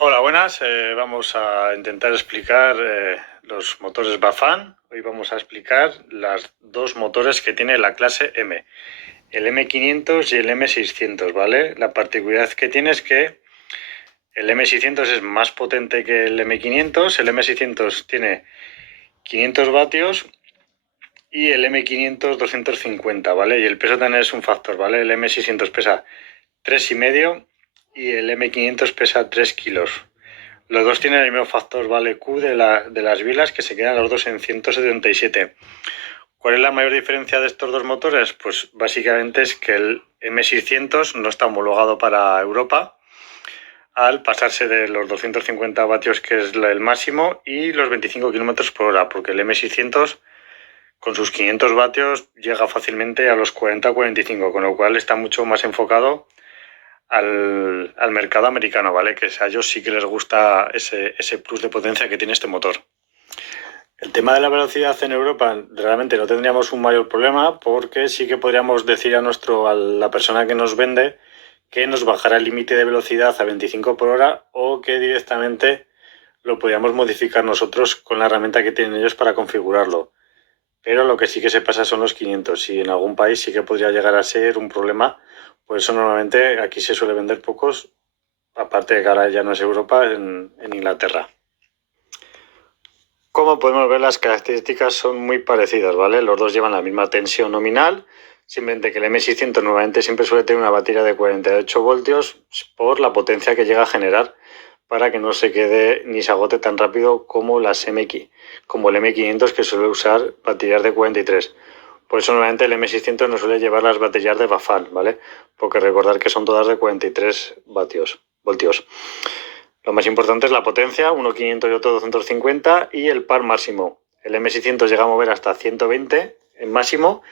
Hola, buenas. Vamos a intentar explicar los motores Bafan. Hoy vamos a explicar los dos motores que tiene la clase M, el M500 y el M600, ¿vale? La particularidad que tiene es que el M600 es más potente que el M500. El M600 tiene 500 vatios y el M500 250, ¿vale? Y el peso también es un factor, ¿vale? El M600 pesa 3,5 y el M500 pesa 3 kilos. Los dos tienen el mismo factor, ¿vale? Q de las vilas, que se quedan los dos en 177. ¿Cuál es la mayor diferencia de estos dos motores? Pues básicamente es que el M600 no está homologado para Europa al pasarse de los 250 vatios, que es el máximo, y los 25 kilómetros por hora, porque el M600 con sus 500 vatios llega fácilmente a los 40-45, con lo cual está mucho más enfocado al mercado americano, ¿vale? Que a ellos sí que les gusta ese plus de potencia que tiene este motor. El tema de la velocidad en Europa realmente no tendríamos un mayor problema, porque sí que podríamos decir a la persona que nos vende que nos bajará el límite de velocidad a 25 por hora, o que directamente lo podríamos modificar nosotros con la herramienta que tienen ellos para configurarlo. Pero lo que sí que se pasa son los 500, y en algún país sí que podría llegar a ser un problema. Por eso normalmente aquí se suele vender pocos, aparte de que ahora ya no es Europa, en Inglaterra. Como podemos ver, las características son muy parecidas, ¿vale? Los dos llevan la misma tensión nominal, simplemente que el M600 normalmente siempre suele tener una batería de 48 voltios por la potencia que llega a generar, para que no se quede ni se agote tan rápido como como el M500, que suele usar baterías de 43. Por eso normalmente el M600 no suele llevar las baterías de Bafan, ¿vale? Porque recordar que son todas de 43 voltios. Lo más importante es la potencia, uno 500 y otro 250, y el par máximo. El M600 llega a mover hasta 120 en máximo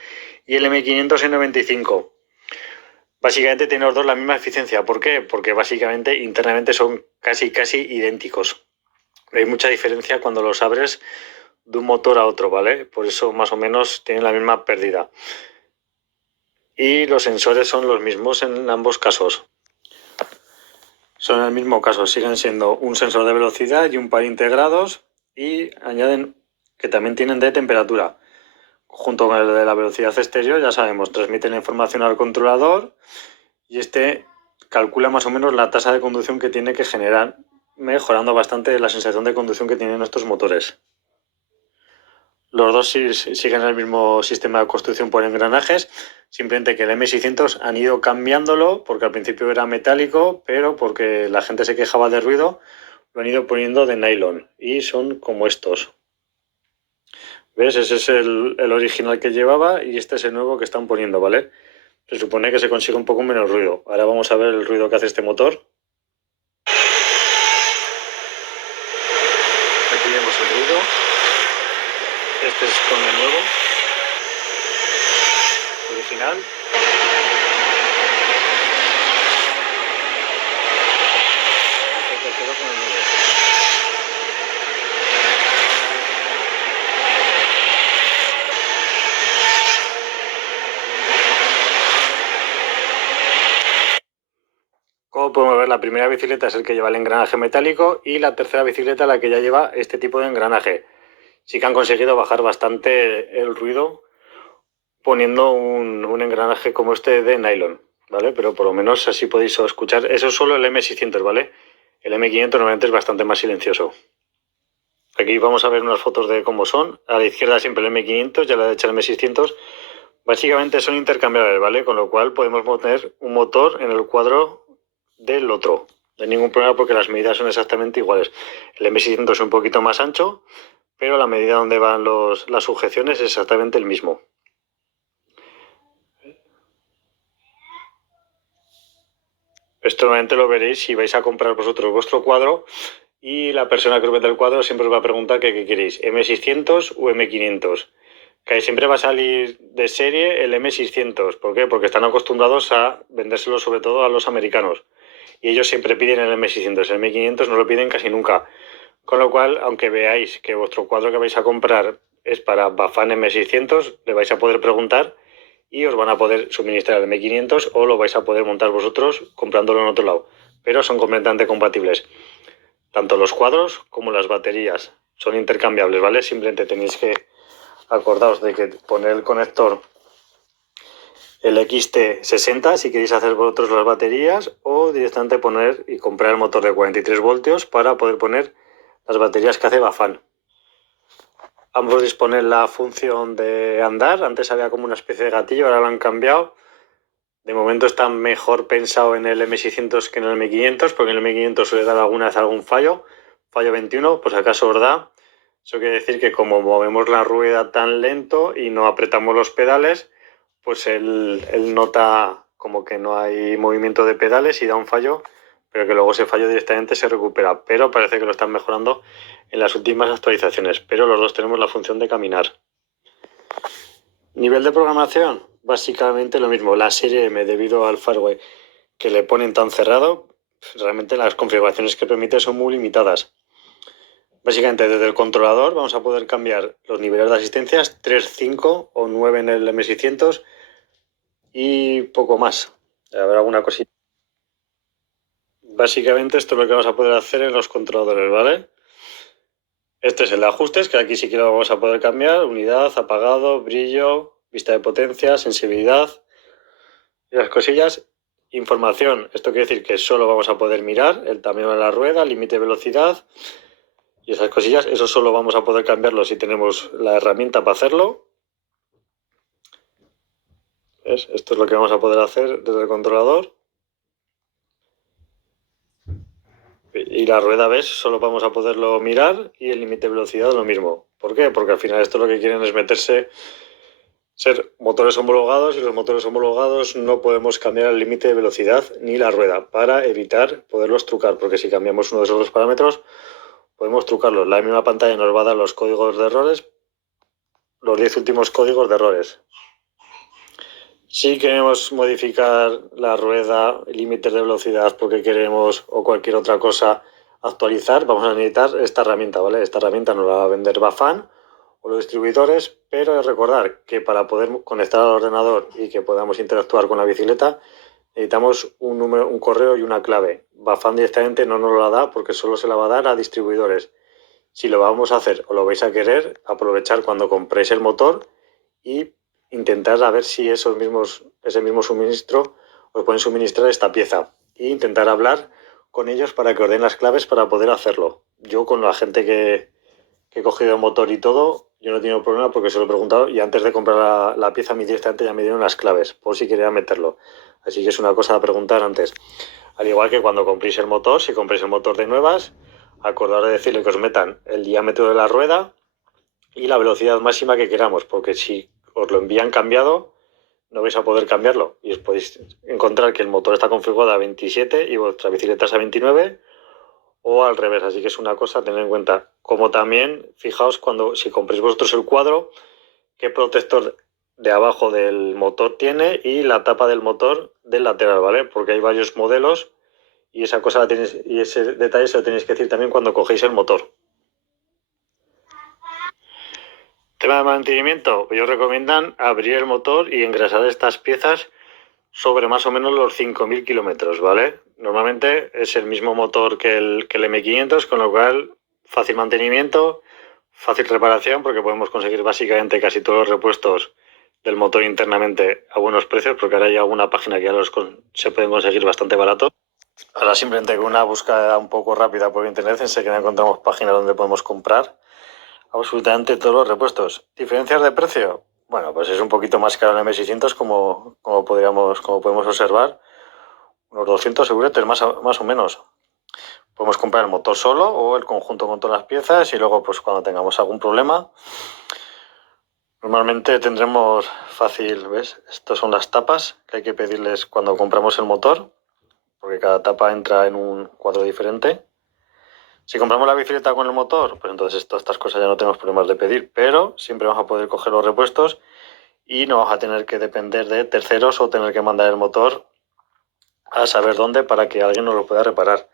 y el M500 en 95. Básicamente tienen los dos la misma eficiencia. ¿Por qué? Porque básicamente internamente son casi idénticos. Hay mucha diferencia cuando los abres de un motor a otro, ¿vale? Por eso más o menos tienen la misma pérdida. Y los sensores son los mismos en ambos casos. Son el mismo caso, siguen siendo un sensor de velocidad y un par integrados, y añaden que también tienen de temperatura. Junto con el de la velocidad exterior, ya sabemos, transmiten la información al controlador y este calcula más o menos la tasa de conducción que tiene que generar, mejorando bastante la sensación de conducción que tienen estos motores. Los dos siguen el mismo sistema de construcción por engranajes, simplemente que el M600 han ido cambiándolo, porque al principio era metálico, pero porque la gente se quejaba de ruido, lo han ido poniendo de nylon, y son como estos. ¿Ves? Ese es el original que llevaba, y este es el nuevo que están poniendo, ¿vale? Se supone que se consigue un poco menos ruido. Ahora vamos a ver el ruido que hace este motor. Aquí vemos el ruido. Este es con el nuevo original. El tercero con el nuevo. Como podemos ver, la primera bicicleta es el que lleva el engranaje metálico, y la tercera bicicleta la que ya lleva este tipo de engranaje. Sí que han conseguido bajar bastante el ruido poniendo un engranaje como este de nylon, ¿vale? Pero por lo menos así podéis escuchar. Eso es solo el M600, ¿vale? El M500 normalmente es bastante más silencioso. Aquí vamos a ver unas fotos de cómo son. A la izquierda siempre el M500 y a la derecha el M600. Básicamente son intercambiables, ¿vale? Con lo cual podemos poner un motor en el cuadro del otro. No hay ningún problema porque las medidas son exactamente iguales. El M600 es un poquito más ancho, pero la medida donde van las sujeciones es exactamente el mismo. Esto normalmente lo veréis si vais a comprar vosotros vuestro cuadro, y la persona que os vende el cuadro siempre os va a preguntar qué queréis, M600 o M500. Que siempre va a salir de serie el M600. ¿Por qué? Porque están acostumbrados a vendérselo sobre todo a los americanos, y ellos siempre piden el M600. El M500 no lo piden casi nunca. Con lo cual, aunque veáis que vuestro cuadro que vais a comprar es para Bafan M600, le vais a poder preguntar y os van a poder suministrar el M500, o lo vais a poder montar vosotros comprándolo en otro lado. Pero son completamente compatibles. tanto los cuadros como las baterías. Son intercambiables, ¿vale? Simplemente tenéis que acordaros de que poner el conector, el XT60, si queréis hacer vosotros las baterías, o directamente poner y comprar el motor de 43 voltios para poder poner las baterías que hace Bafan. Ambos disponen la función de andar. Antes había como una especie de gatillo, ahora lo han cambiado. De momento está mejor pensado en el M600 que en el M500, porque en el M500 suele dar alguna vez algún fallo 21, pues acaso os da. Eso quiere decir que como movemos la rueda tan lento y no apretamos los pedales, pues él nota como que no hay movimiento de pedales y da un fallo, pero que luego ese fallo directamente se recupera. Pero parece que lo están mejorando en las últimas actualizaciones, pero los dos tenemos la función de caminar. Nivel de programación, básicamente lo mismo. La serie M, debido al firewall que le ponen tan cerrado, realmente las configuraciones que permite son muy limitadas. Básicamente desde el controlador vamos a poder cambiar los niveles de asistencias 3, 5 o 9 en el M600 y poco más. Habrá alguna cosita. Básicamente esto es lo que vamos a poder hacer en los controladores, ¿vale? Este es el de ajustes, que aquí sí que lo vamos a poder cambiar. Unidad, apagado, brillo, vista de potencia, sensibilidad y las cosillas. Información, esto quiere decir que solo vamos a poder mirar el tamaño de la rueda, límite de velocidad y esas cosillas. Eso solo vamos a poder cambiarlo si tenemos la herramienta para hacerlo. ¿Ves? Esto es lo que vamos a poder hacer desde el controlador. Y la rueda, ¿ves? Solo vamos a poderlo mirar y el límite de velocidad lo mismo. ¿Por qué? Porque al final esto lo que quieren es ser motores homologados, y los motores homologados no podemos cambiar el límite de velocidad ni la rueda para evitar poderlos trucar, porque si cambiamos uno de esos dos parámetros podemos trucarlos. La misma pantalla nos va a dar los códigos de errores, los 10 últimos códigos de errores. Si queremos modificar la rueda, límites de velocidad porque queremos o cualquier otra cosa actualizar, vamos a necesitar esta herramienta, ¿vale? Esta herramienta nos la va a vender Bafan o los distribuidores, pero recordar que para poder conectar al ordenador y que podamos interactuar con la bicicleta necesitamos un número, un correo y una clave. Bafan directamente no nos la da porque solo se la va a dar a distribuidores. Si lo vamos a hacer o lo vais a querer, aprovechar cuando compréis el motor y intentar a ver si ese mismo suministro os pueden suministrar esta pieza e intentar hablar con ellos para que os den las claves para poder hacerlo. Yo con la gente que he cogido el motor y todo, yo no he tenido problema porque se lo he preguntado y antes de comprar la pieza directamente ya me dieron las claves por si quería meterlo. Así que es una cosa a preguntar antes. Al igual que cuando compréis el motor, si compréis el motor de nuevas, acordaros de decirle que os metan el diámetro de la rueda y la velocidad máxima que queramos, porque si os lo envían cambiado, no vais a poder cambiarlo y os podéis encontrar que el motor está configurado a 27 y vuestra bicicleta es a 29 o al revés, así que es una cosa a tener en cuenta. Como también, fijaos si compréis vosotros el cuadro, qué protector de abajo del motor tiene y la tapa del motor del lateral, ¿vale? Porque hay varios modelos y esa cosa y ese detalle se lo tenéis que decir también cuando cogéis el motor. Tema de mantenimiento, ellos recomiendan abrir el motor y engrasar estas piezas sobre más o menos los 5.000 kilómetros, ¿vale? Normalmente es el mismo motor que el M500, con lo cual fácil mantenimiento, fácil reparación, porque podemos conseguir básicamente casi todos los repuestos del motor internamente a buenos precios, porque ahora hay alguna página que ya se pueden conseguir bastante barato. Ahora simplemente con una búsqueda un poco rápida por internet enseguida encontramos páginas donde podemos comprar absolutamente todos los repuestos. ¿Diferencias de precio? Bueno, pues es un poquito más caro el M600 como podemos observar. Unos 200 euros más o menos. Podemos comprar el motor solo o el conjunto con todas las piezas y luego pues cuando tengamos algún problema. Normalmente tendremos fácil, ¿ves? Estas son las tapas que hay que pedirles cuando compramos el motor, porque cada tapa entra en un cuadro diferente. Si compramos la bicicleta con el motor, pues entonces todas estas cosas ya no tenemos problemas de pedir, pero siempre vamos a poder coger los repuestos y no vamos a tener que depender de terceros o tener que mandar el motor a saber dónde para que alguien nos lo pueda reparar.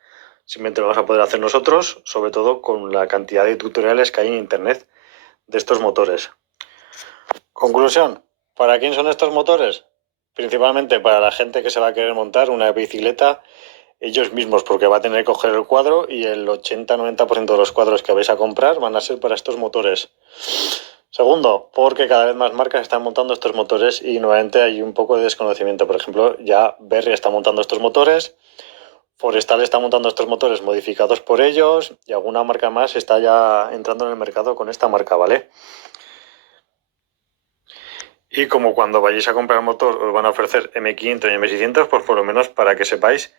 Simplemente lo vamos a poder hacer nosotros, sobre todo con la cantidad de tutoriales que hay en internet de estos motores. Conclusión, ¿para quién son estos motores? Principalmente para la gente que se va a querer montar una bicicleta ellos mismos, porque va a tener que coger el cuadro y el 80-90% de los cuadros que vais a comprar van a ser para estos motores. Segundo, porque cada vez más marcas están montando estos motores y nuevamente hay un poco de desconocimiento. Por ejemplo, ya Berry está montando estos motores, Forestal está montando estos motores modificados por ellos y alguna marca más está ya entrando en el mercado con esta marca, ¿vale? Y como cuando vayáis a comprar el motor os van a ofrecer M500 y M600, pues por lo menos para que sepáis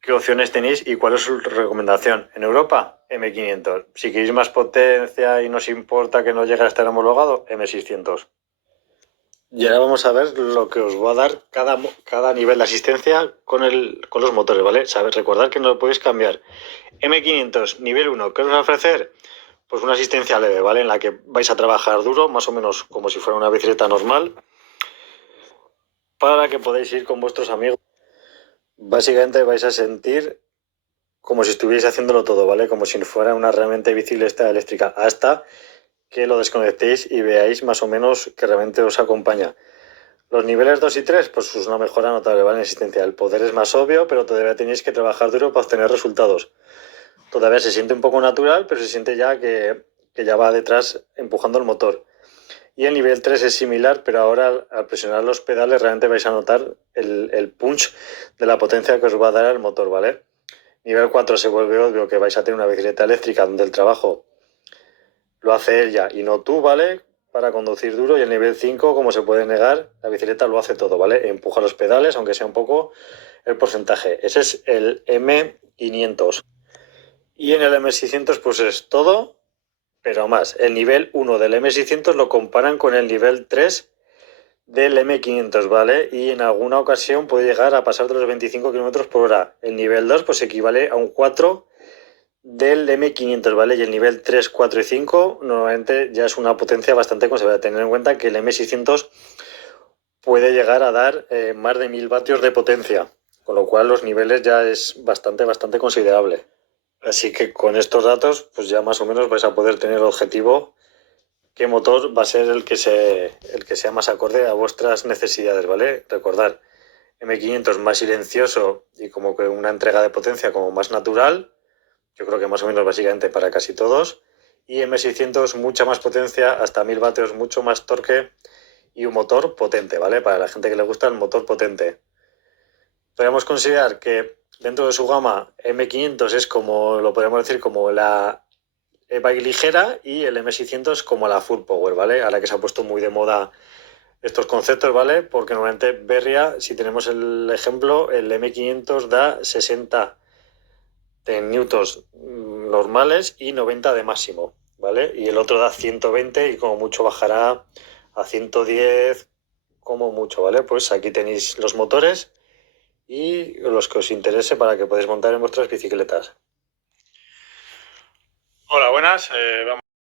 qué opciones tenéis y cuál es su recomendación. En Europa, M500. Si queréis más potencia y no os importa que no llegue a estar homologado, M600. Y ahora vamos a ver lo que os va a dar cada nivel de asistencia con los motores, ¿vale? Recordad que no lo podéis cambiar. M500, nivel 1, ¿qué os va a ofrecer? Pues una asistencia leve, ¿vale? En la que vais a trabajar duro, más o menos como si fuera una bicicleta normal, para que podáis ir con vuestros amigos. Básicamente vais a sentir como si estuvierais haciéndolo todo, ¿vale? Como si fuera una realmente bicicleta eléctrica, hasta que lo desconectéis y veáis más o menos que realmente os acompaña. Los niveles 2 y 3, pues es una mejora notable, ¿vale? En existencia. El poder es más obvio, pero todavía tenéis que trabajar duro para obtener resultados. Todavía se siente un poco natural, pero se siente ya que ya va detrás empujando el motor. Y el nivel 3 es similar, pero ahora al presionar los pedales realmente vais a notar el punch de la potencia que os va a dar el motor, ¿vale? Nivel 4 se vuelve obvio que vais a tener una bicicleta eléctrica donde el trabajo lo hace ella y no tú, ¿vale? Para conducir duro. Y el nivel 5, como se puede negar, la bicicleta lo hace todo, ¿vale? Empuja los pedales, aunque sea un poco el porcentaje. Ese es el M500. Y en el M600 pues es todo, pero más. El nivel 1 del M600 lo comparan con el nivel 3 del M500, ¿vale? Y en alguna ocasión puede llegar a pasar de los 25 km por hora. El nivel 2 pues equivale a un 4 del M500, ¿vale? Y el nivel 3, 4 y 5 normalmente ya es una potencia bastante considerable. Tener en cuenta que el M600 puede llegar a dar más de 1000 vatios de potencia, con lo cual los niveles ya es bastante considerable. Así que con estos datos pues ya más o menos vais a poder tener el objetivo qué motor va a ser el que sea más acorde a vuestras necesidades, ¿vale? Recordad, M500 más silencioso y como que una entrega de potencia como más natural, yo creo que más o menos básicamente para casi todos, y M600 mucha más potencia, hasta 1000 vatios, mucho más torque y un motor potente, ¿vale? Para la gente que le gusta el motor potente. Podemos considerar que dentro de su gama M500 es como, lo podemos decir, como la e-bike ligera y el M600 como la full power, ¿vale? Ahora que se ha puesto muy de moda estos conceptos, ¿vale? Porque normalmente Berria, si tenemos el ejemplo, el M500 da 60 de newtons normales y 90 de máximo, ¿vale? Y el otro da 120 y como mucho bajará a 110, como mucho, ¿vale? Pues aquí tenéis los motores y los que os interese para que podáis montar en vuestras bicicletas. Hola, buenas. Vamos